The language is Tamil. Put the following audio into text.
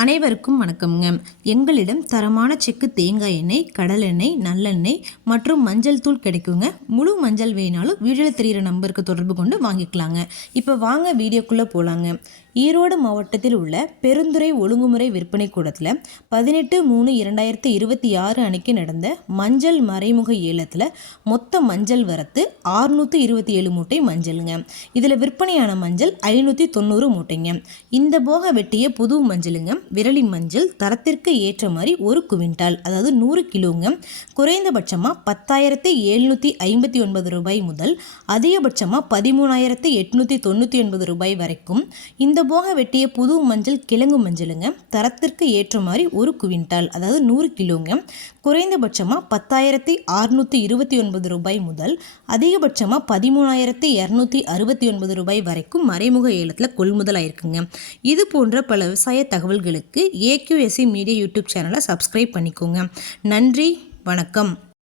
அனைவருக்கும் வணக்கம்ங்க. எங்களிடம் தரமான செக்கு தேங்காய் எண்ணெய், கடலெண்ணெய், நல்லெண்ணெய் மற்றும் மஞ்சள் தூள் கிடைக்குங்க. முழு மஞ்சள் வேணாலும் வீடியோவில் தெரிகிற நம்பருக்கு தொடர்பு கொண்டு வாங்கிக்கலாங்க. இப்போ வாங்க வீடியோக்குள்ளே போகலாங்க. ஈரோடு மாவட்டத்தில் உள்ள பெருந்துறை ஒழுங்குமுறை விற்பனை கூடத்தில் 18/3/2026 அன்னைக்கு நடந்த மஞ்சள் மறைமுக ஏலத்தில் மொத்த மஞ்சள் வரத்து 627 மூட்டை மஞ்சளுங்க. இதில் விற்பனையான மஞ்சள் 590 மூட்டைங்க. இந்த போக வெட்டிய புது மஞ்சளுங்க. விரலி மஞ்சள் தரத்திற்கு ஏற்ற மாதிரி 1 குவிண்டால், அதாவது 100 கிலோங்க. குறைந்தபட்சமாக 10,759 ரூபாய் முதல் அதிகபட்சமாக 13,899 ரூபாய் வரைக்கும். இந்த போக வெட்டிய புது மஞ்சள் கிழங்கு மஞ்சளுங்க. தரத்திற்கு ஏற்ற மாதிரி 1 குவிண்டால், அதாவது 100 கிலோங்க. குறைந்தபட்சமாக 10,629 ரூபாய் முதல் அதிகபட்சமாக 13,269 ரூபாய் வரைக்கும் மறைமுக ஏலத்தில் கொள்முதல் ஆயிருக்குங்க. இது போன்ற பல விவசாய தகவல்களுக்கு AQSC மீடியா யூடியூப் சேனலை சப்ஸ்கிரைப் பண்ணிக்கோங்க. நன்றி, வணக்கம்.